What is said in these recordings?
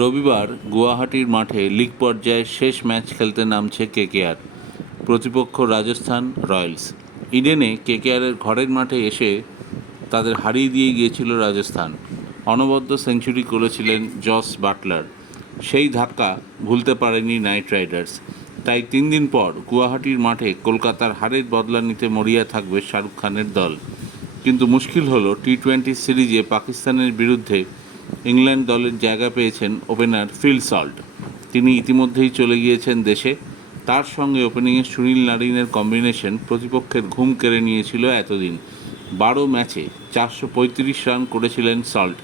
রবিবার গুয়াহাটির মাঠে লিগ পর্যায়ে শেষ ম্যাচ খেলতে নামছে কেকেআর। প্রতিপক্ষ রাজস্থান রয়্যালস। ইডেনে কেকেআরের ঘরের মাঠে এসে তাদের হারিয়ে দিয়ে গিয়েছিল রাজস্থান। অনবদ্য সেঞ্চুরি করেছিলেন জস বাটলার। সেই ধাক্কা ভুলতে পারেনি নাইট রাইডার্স। তাই তিন দিন পর গুয়াহাটির মাঠে কলকাতার হারের বদলা নিতে মরিয়া থাকবে শাহরুখ খানের দল। কিন্তু মুশকিল হলো টি টোয়েন্টি সিরিজে পাকিস্তানের বিরুদ্ধে ইংল্যান্ড দলের জায়গা পেয়েছেন ওপেনার ফিল সল্ট। তিনি ইতিমধ্যেই চলে গিয়েছেন দেশে। তার সঙ্গে ওপেনিংয়ে সুনীল নারিনের কম্বিনেশন প্রতিপক্ষের ঘুম কেড়ে নিয়েছিল এতদিন। বারো ম্যাচে চারশো পঁয়ত্রিশ রান করেছিলেন সল্ট।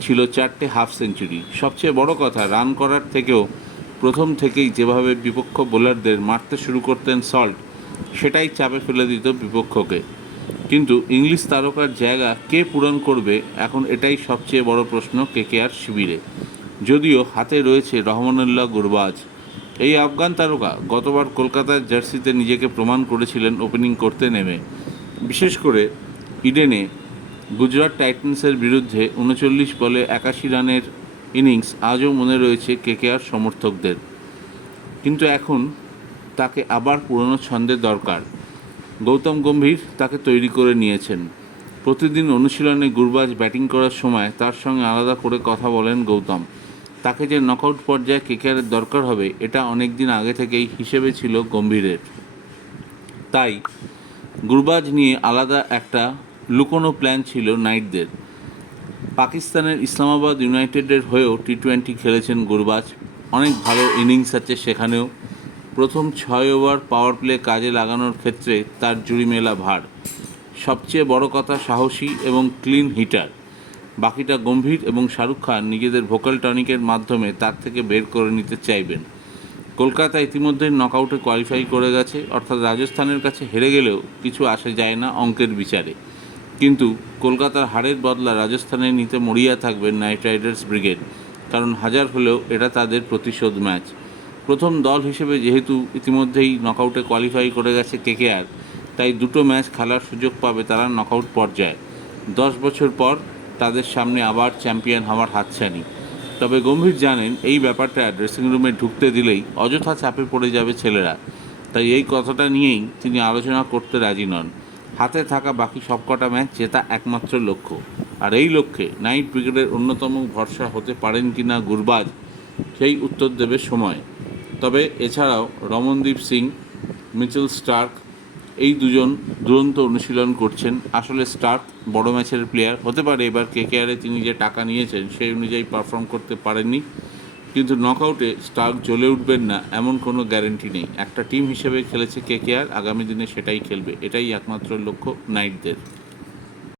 ছিল চারটে হাফ সেঞ্চুরি। সবচেয়ে বড় কথা, রান করার থেকেও প্রথম থেকেই যেভাবে বিপক্ষ বোলারদের মারতে শুরু করতেন সল্ট, সেটাই চাপে ফেলে দিত বিপক্ষকে। কিন্তু ইংলিশ তারকার জায়গা কে পূরণ করবে এখন এটাই সবচেয়ে বড় প্রশ্ন কেকেআর শিবিরে। যদিও হাতে রয়েছে রহমানুল্লাহ গুরবাজ। এই আফগান তারকা গতবার কলকাতার জার্সিতে নিজেকে প্রমাণ করেছিলেন ওপেনিং করতে নেমে। বিশেষ করে ইডেনে গুজরাট টাইটান্সের বিরুদ্ধে উনচল্লিশ বলে একাশি রানের ইনিংস আজও মনে রয়েছে কেকেআর সমর্থকদের। কিন্তু এখন তাকে আবার পুরনো ছন্দের দরকার। গৌতম গম্ভীর তাকে তৈরি করে নিয়েছেন। প্রতিদিন অনুশীলনে গুরবাজ ব্যাটিং করার সময় তার সঙ্গে আলাদা করে কথা বলেন গৌতম। তাকে যে নকআউট পর্যায়ে কেকেআরের দরকার হবে, এটা অনেক দিন আগে থেকেই হিসেবে ছিল গম্ভীরের। তাই গুরবাজ নিয়ে আলাদা একটা লুকোনো প্ল্যান ছিল নাইটদের। পাকিস্তানের ইসলামাবাদ ইউনাইটেডের হয়েও টি টোয়েন্টি খেলেছেন গুরবাজ। অনেক ভালো ইনিংস আছে সেখানেও। প্রথম ছয় ওভার পাওয়ার প্লে কাজে লাগানোর ক্ষেত্রে তার জুড়ি মেলা ভার। সবচেয়ে বড় কথা সাহসী এবং ক্লিন হিটার বাকিটা গম্ভীর এবং শাহরুখ খান নিজেদের ভোকাল টনিকের মাধ্যমে তার থেকে বের করে নিতে চাইবেন। কলকাতা ইতিমধ্যেই নকআউটে কোয়ালিফাই করে গেছে, অর্থাৎ রাজস্থানের কাছে হেরে গেলেও কিছু আসে যায় না অঙ্কের বিচারে। কিন্তু কলকাতার হারের বদলা রাজস্থানে নিতে মরিয়া থাকবেন নাইট রাইডার্স ব্রিগেড, কারণ হাজার হলেও এটা তাদের প্রতিশোধ ম্যাচ। প্রথম দল হিসেবে যেহেতু ইতিমধ্যেই নকআউটে কোয়ালিফাই করে গেছে কেকেআর তাই দুটো ম্যাচ খেলার সুযোগ পাবে তারা নকআউট পর্যায়ে। দশ বছর পর তাদের সামনে আবার চ্যাম্পিয়ন হওয়ার হাতছানি। তবে গম্ভীর জানেন, এই ব্যাপারটা ড্রেসিং রুমে ঢুকতে দিলেই অযথা চাপে পড়ে যাবে ছেলেরা। তাই এই কথাটা নিয়েই তিনি আলোচনা করতে রাজি নন। হাতে থাকা বাকি সবকটা ম্যাচ জেতা একমাত্র লক্ষ্য। আর এই লক্ষ্যে নাইট ব্রিগেডের অন্যতম ভরসা হতে পারেন কিনা গুরবাজ, সেই উত্তর দেবে সময়। তবে এছাড়াও রমনদীপ সিং, মিচেল স্টার্ক এই দুজন দুরন্ত অনুশীলন করছেন। আসলে স্টার্ক বড় ম্যাচের প্লেয়ার হতে পারে এবার কেকেআরে তিনি যে টাকা নিয়েছেন সেই অনুযায়ী পারফর্ম করতে পারেননি। কিন্তু নকআউটে স্টার্ক জ্বলে উঠবেন না, এমন কোনো গ্যারেন্টি নেই। একটা টিম হিসেবে খেলেছে কেকেআর আগামী দিনে সেটাই খেলবে। এটাই একমাত্র লক্ষ্য নাইটদের।